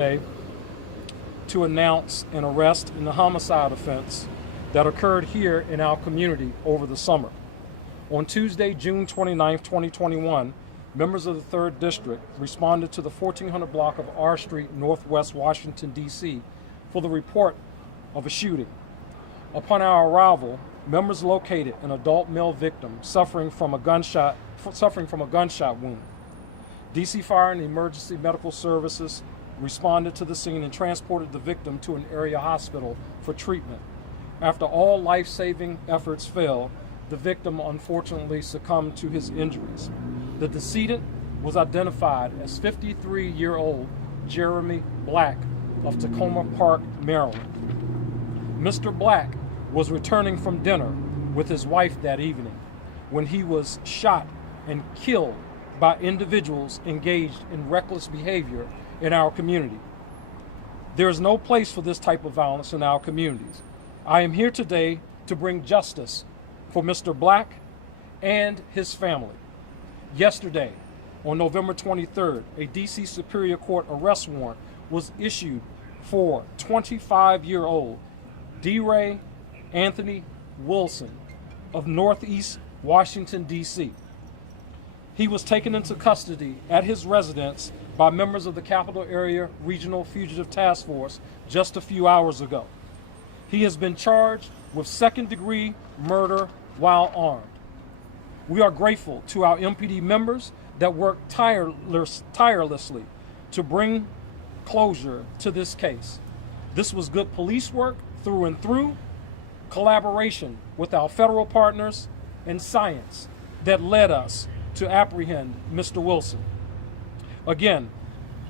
today to announce an arrest in the homicide offense that occurred here in our community over the summer. On Tuesday, June 29, 2021, members of the 3rd District responded to the 1400 block of R Street, Northwest Washington, D.C. for the report of a shooting. Upon our arrival, members located an adult male victim suffering from a gunshot wound. D.C. Fire and Emergency Medical Services responded to the scene and transported the victim to an area hospital for treatment. After all life-saving efforts failed, the victim unfortunately succumbed to his injuries. The decedent was identified as 53-year-old Jeremy Black of Tacoma Park, Maryland. Mr. Black was returning from dinner with his wife that evening when he was shot and killed by individuals engaged in reckless behavior in our community. There is no place for this type of violence in our communities. I am here today to bring justice for Mr. Black and his family. Yesterday, on November 23rd, a D.C. Superior Court arrest warrant was issued for 25-year-old DeRay Anthony Wilson of Northeast Washington, D.C. He was taken into custody at his residence by members of the Capital Area Regional Fugitive Task Force just a few hours ago. He has been charged with second-degree murder while armed. We are grateful to our MPD members that worked tirelessly to bring closure to this case. This was good police work through and through, collaboration with our federal partners, and science that led us to apprehend Mr. Wilson. Again,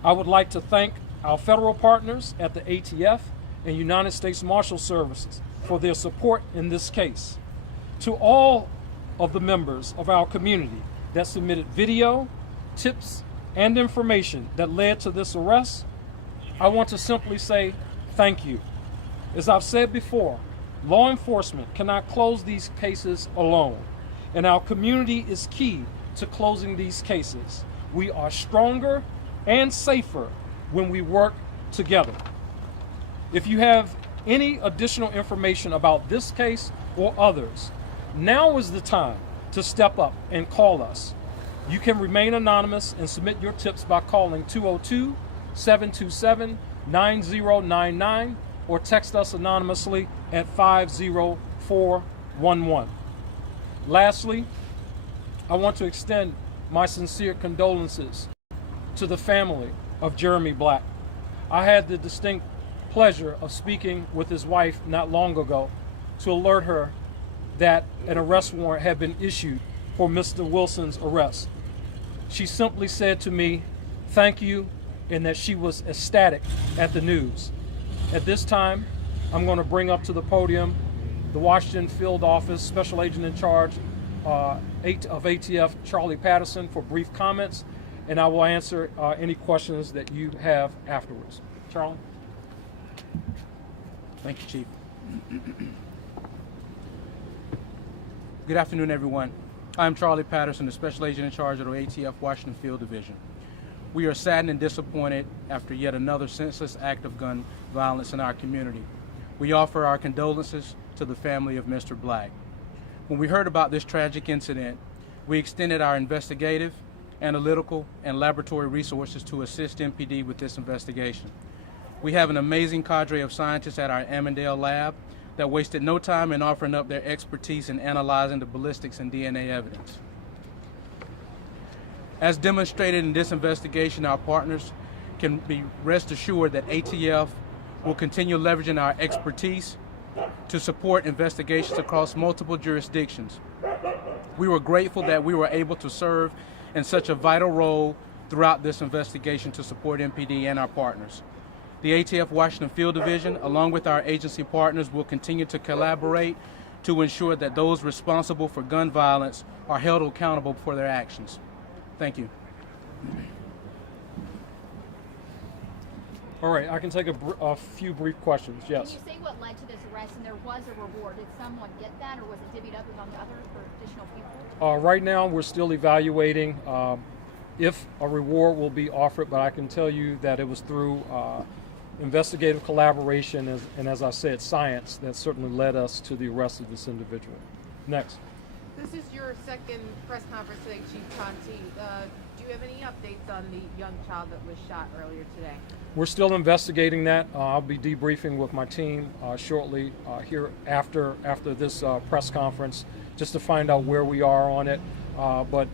I would like to thank our federal partners at the ATF and United States Marshal Services for their support in this case. To all of the members of our community that submitted video, tips, and information that led to this arrest, I want to simply say thank you. As I've said before, law enforcement cannot close these cases alone, and our community is key to closing these cases. We are stronger and safer when we work together. If you have any additional information about this case or others, now is the time to step up and call us. You can remain anonymous and submit your tips by calling 202-727-9099 or text us anonymously at 50411. Lastly, I want to extend my sincere condolences to the family of Jeremy Black. I had the distinct pleasure of speaking with his wife not long ago to alert her that an arrest warrant had been issued for Mr. Wilson's arrest. She simply said to me, "Thank you," and that she was ecstatic at the news. At this time, I'm going to bring up to the podium the Washington Field Office Special Agent in Charge of ATF, Charlie Patterson, for brief comments, and I will answer any questions that you have afterwards. Charlie? Thank you, Chief. Good afternoon, everyone. I'm Charlie Patterson, the Special Agent in Charge of the ATF Washington Field Division. We are saddened and disappointed after yet another senseless act of gun violence in our community. We offer our condolences to the family of Mr. Black. When we heard about this tragic incident, we extended our investigative, analytical, and laboratory resources to assist MPD with this investigation. We have an amazing cadre of scientists at our Ammondale lab that wasted no time in offering up their expertise in analyzing the ballistics and DNA evidence. As demonstrated in this investigation, our partners can be rest assured that ATF will continue leveraging our expertise to support investigations across multiple jurisdictions. We were grateful that we were able to serve in such a vital role throughout this investigation to support MPD and our partners. The ATF Washington Field Division, along with our agency partners, will continue to collaborate to ensure that those responsible for gun violence are held accountable for their actions. Thank you. All right, I can take a few brief questions. Yes. Can you say what led to this arrest, and there was a reward? Did someone get that, or was it divvied up among others for additional people? Right now, we're still evaluating if a reward will be offered, but I can tell you that it was through investigative collaboration and, as I said, science that certainly led us to the arrest of this individual. Next. This is your second press conference today, Chief Contee. Do you have any updates on the young child that was shot earlier today? We're still investigating that. I'll be debriefing with my team shortly here after this press conference, just to find out where we are on it. But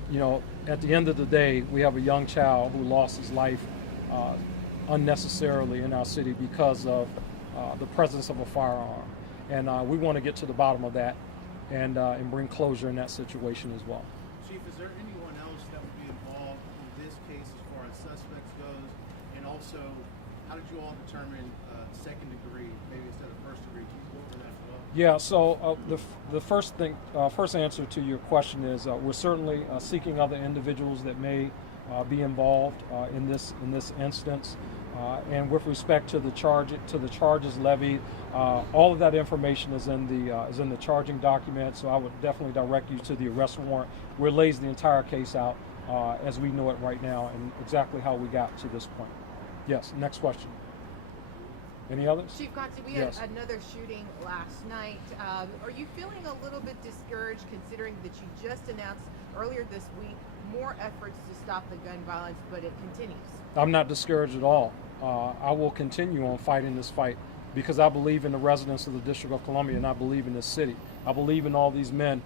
at the end of the day, we have a young child who lost his life unnecessarily in our city because of the presence of a firearm, and we want to get to the bottom of that and bring closure in that situation as well. Chief, is there anyone else that would be involved in this case as far as suspects goes? And also, how did you all determine second degree, maybe instead of first degree? Can you go over that as well? Yeah. So the first answer to your question is we're certainly seeking other individuals that may be involved in this instance. And with respect to the charges levied, all of that information is in the charging document. So I would definitely direct you to the arrest warrant, where it lays the entire case out as we know it right now and exactly how we got to this point. Yes. Next question. Any others? Chief Contee, we Yes. had another shooting last night. Are you feeling a little bit discouraged, considering that you just announced earlier this week more efforts to stop the gun violence, but it continues? I'm not discouraged at all. I will continue on fighting this fight because I believe in the residents of the District of Columbia, and I believe in this city. I believe in all these men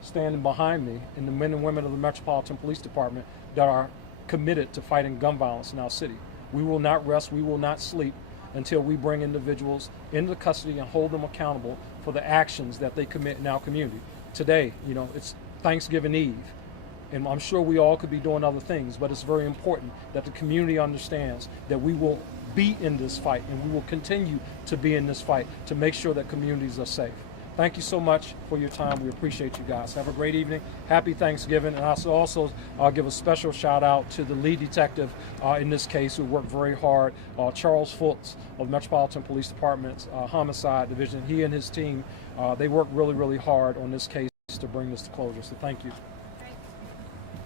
standing behind me and the men and women of the Metropolitan Police Department that are committed to fighting gun violence in our city. We will not rest, we will not sleep until we bring individuals into custody and hold them accountable for the actions that they commit in our community. Today, it's Thanksgiving Eve. And I'm sure we all could be doing other things, but it's very important that the community understands that we will be in this fight and we will continue to be in this fight to make sure that communities are safe. Thank you so much for your time. We appreciate you guys. Have a great evening. Happy Thanksgiving. And I'll give a special shout out to the lead detective in this case who worked very hard, Charles Fultz of Metropolitan Police Department's Homicide Division. He and his team, they worked really, really hard on this case to bring this to closure. So thank you.